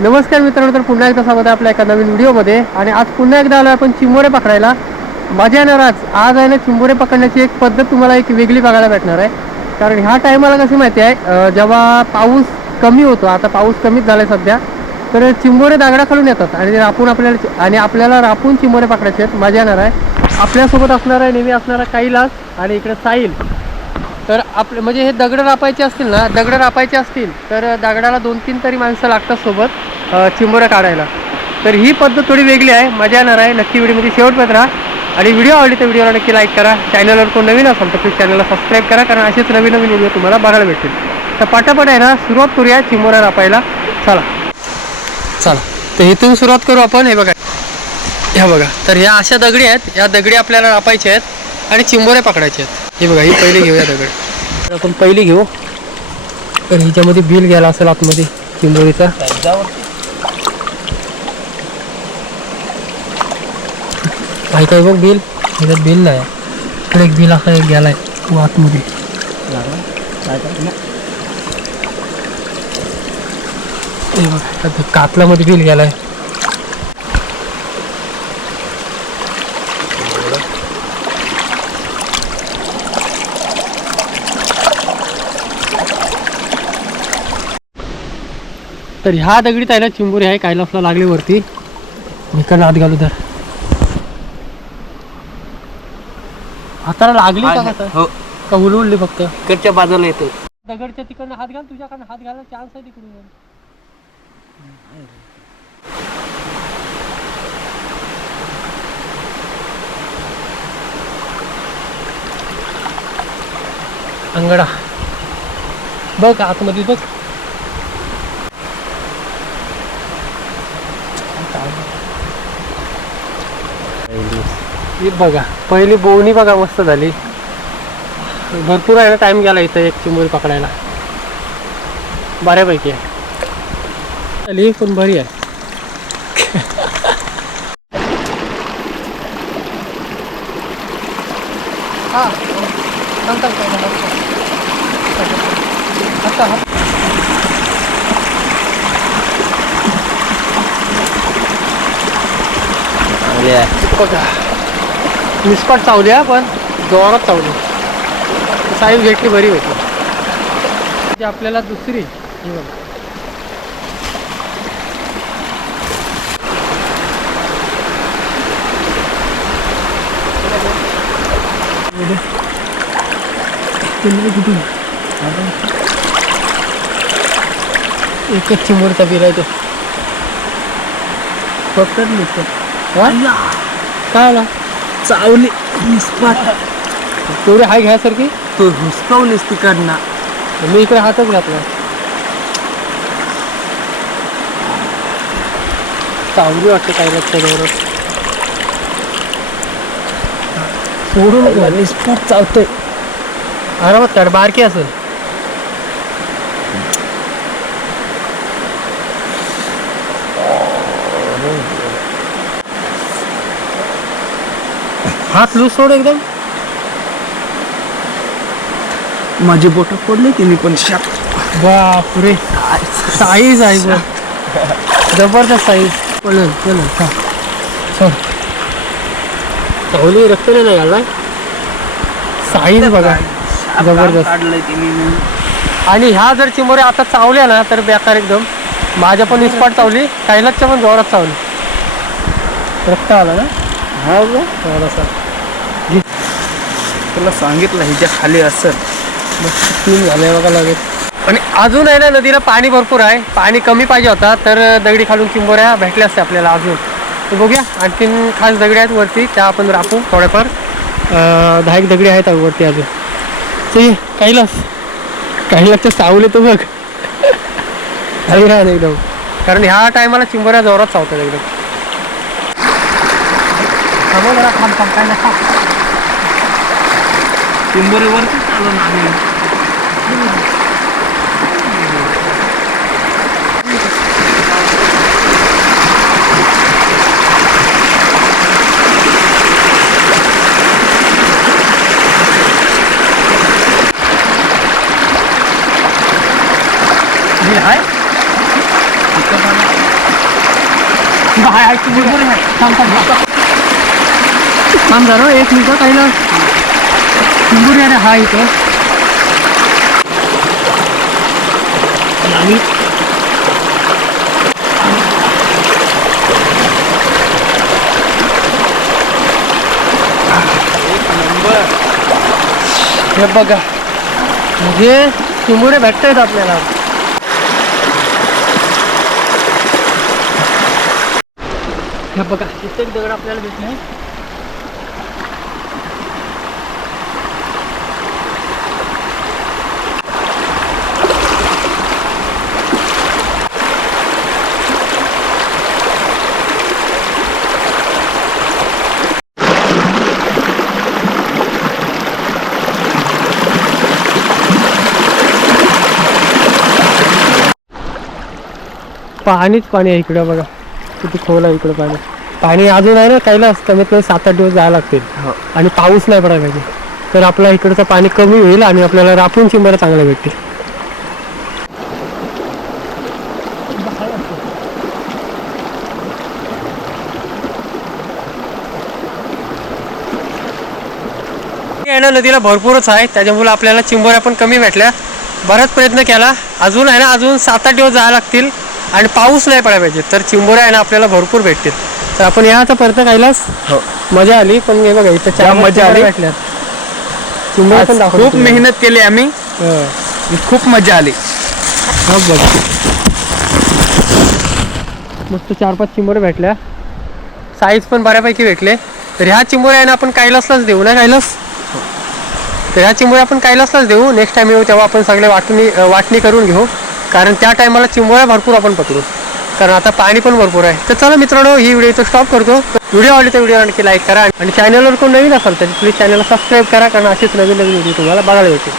नमस्कार मित्रांनो तर पुन्हा एकदा स्वागत आहे आपल्या एका नवीन व्हिडिओमध्ये. आणि आज पुन्हा एकदा आलो आपण चिंबोरे पकडायला. माझ्या येणार आज. आज आहे ना चिंबोरे पकडण्याची एक पद्धत तुम्हाला एक वेगळी बघायला भेटणार आहे. कारण ह्या टायमाला कशी माहिती आहे जेव्हा पाऊस कमी होतो आता पाऊस कमीच झाला आहे सध्या तर चिंबोरे दागडा खालून येतात. आणि रापून आपल्याला आणि आपल्याला रापून चिंबोरे पकडायचे आहेत. माझ्या येणार आहे. आपल्यासोबत असणार आहे नेहमी असणारा कैलास आणि इकडे साईल तर आपले म्हणजे हे दगड रापायचे असतील ना दगड रापायचे असतील तर दगडाला दोन तीन तरी माणसं लागतात सोबत चिंबोरं चिंबोऱ्या काढायला. तर ही पद्धत थोडी वेगळी आहे मजा येणार आहे. नक्की व्हिडिओमध्ये शेवटपर्यंत राहा. आणि व्हिडिओ आवडली तर व्हिडिओला नक्की लाईक करा. चॅनलवर कोण नवीन असेल तर प्लीज चॅनलला सबस्क्राईब करा कारण असेच नवीन नवीन व्हिडिओ तुम्हाला बघायला भेटतील. तर पटापट आहे ना सुरुवात करूया चिंबोरा रापायला. चला. चला. तर इथून सुरुवात करू आपण. हे बघा. ह्या बघा. तर ह्या अशा दगडी आहेत. या दगडी आपल्याला रापायच्या आहेत आणि चिंबोरे पकडायचे आहेत. हे बघा ही पहिली घेऊया दगड आपण पहिली घेऊ. तर हिच्यामध्ये बिल घ्यायला असेल आतमध्ये चिंबोरीचा काय काय बघ बिल. ह्याच्यात बिल नाही. इकडे एक बिल असा एक गेलाय तो आतमध्ये. कातलामध्ये बिल गेलाय. तर ह्या दगडीत आहे ना चिंबोरी आहे कायलासला लागली वरती. इकडनं आत घालू तर. हाताला लागली का? हो. का उलवडली फक्त? इकडच्या बाजूला येते. दगडच्या तिकडनं हात घाल तुझ्याकडनं हात घालायला चान्स आहे तिकडून. अंगडा. बघ आतमध्ये बघ. ही बघा, पहिली मस्त भरपूर आहे ना टाइम गेला इथं एक चिंबोरी पकडायला. बऱ्यापैकी आहे. झाली पण बरी आहे. हा. थांब, थांब, थांब, चावली हा पण जोरात चावली. साईज घेतली बरी भेटली ती आपल्याला दुसरी. ही बघा. एकच चिमूरचा बिरायतो पकडली तर काय आला? चावली. निस्पाट तेवढी हाय घ्यासारखी तो हुसकावलीस तिकडनं. मी इकडे हातच घातला. चांगली वाटते काही लक्षात बरोबर सोडून निस्पाट चावतोय. आरामात काढ बारकी असेल. हात लूज सोड एकदम. माझी बोट पडले की मी पण शाप. बापरे. साईज आहे बघ. जबरदस्त साईज पळेल पळेल हा चल. सावली रक्त नाही घालणार साईज बघा. जबरदस्त. काढलंय तिने आणि ह्या जर चिमोऱ्या आता चावल्या ना तर बेकार एकदम. माझ्या पण इस्पाट चावली कैलासच्या पण जोरात चावली. रक्त आलं ना? हा ग थोडासा तुला सांगितलं हिच्या खाली असेल तीन झाले बघा लगेच. आणि अजून आहे ना नदीला पाणी भरपूर आहे. पाणी कमी पाहिजे होता तर दगडी खालून चिंबोऱ्या भेटल्या असत्या आपल्याला अजून. तर बघूया आणखीन खास दगडी आहेत वरती त्या आपण राखू थोड्याफार. दहा एक दगडी आहेत वरती अजून. ते कैलास कैलासच्या सावले तर बघ. काही एकदम. कारण ह्या टायमाला चिंबोऱ्या जोरात चावतात एकदम. थांबव जरा, थांब थांब काय नका टिंबोरीवरती चालू ना आम्ही बिल आहे तिथं मला थांब थांब थांब जरा एक मिनिट काहीला चिंबुरी अरे हा इथं. आणि हे बघा म्हणजे चिमुरे भेटतायत आपल्याला. हे बघा इथे एक दगड आपल्याला भेटले पाणीच पाणी आहे इकडं बघा. किती खोल आहे इकडं पाणी. पाणी अजून आहे ना काहीला कमीत कमी सात आठ दिवस जायला लागतील. हो. आणि पाऊस नाही पडायला पाहिजे. तर आपल्या इकडचं पाणी कमी होईल आणि आपल्याला राखून चिंबर चांगलं भेटतील. आहे ना नदीला भरपूरच आहे. त्याच्यामुळे आपल्याला चिंबोऱ्या पण कमी भेटल्या. बराच प्रयत्न केला. अजून आहे ना अजून सात आठ दिवस जायला लागतील. आणि पाऊस नाही पडायला पाहिजे. तर चिंबोऱ्या आहे ना आपल्याला भरपूर भेटतील. तर आपण याचा प्रयत्न केलास हो. मजा आली. पण हे बघा इथं चार मजा आली. भेटल्या चिंबोऱ्या पण दाखवतो खूप. मेहनत केली आम्ही. हं. खूप मजा आली. हो बघ. मस्त चार पाच चिंबोरे भेटल्या. साईज पण बऱ्यापैकी भेटले. तर ह्या चिंबोऱ्या आहे ना आपण कैलासलाच देऊ ना कैलास तर ह्या चिंबोऱ्या आपण कैलासलाच देऊ. नेक्स्ट टाइम येऊ तेव्हा आपण सगळे वाटणी वाटणी करून घेऊ. कारण त्या टायमाला चिंबोळ्या भरपूर आपण पकडू. कारण आता पाणी पण भरपूर आहे. तर चला मित्रांनो ही व्हिडिओ इथं स्टॉप करतो. व्हिडिओ आवडली तर व्हिडिओ आणखी लाईक करा आणि चॅनलवर कोण नवीन असाल तर प्लीज चॅनलला सबस्क्राईब करा कारण असेच नवीन नवीन व्हिडिओ तुम्हाला बघायला भेटेल.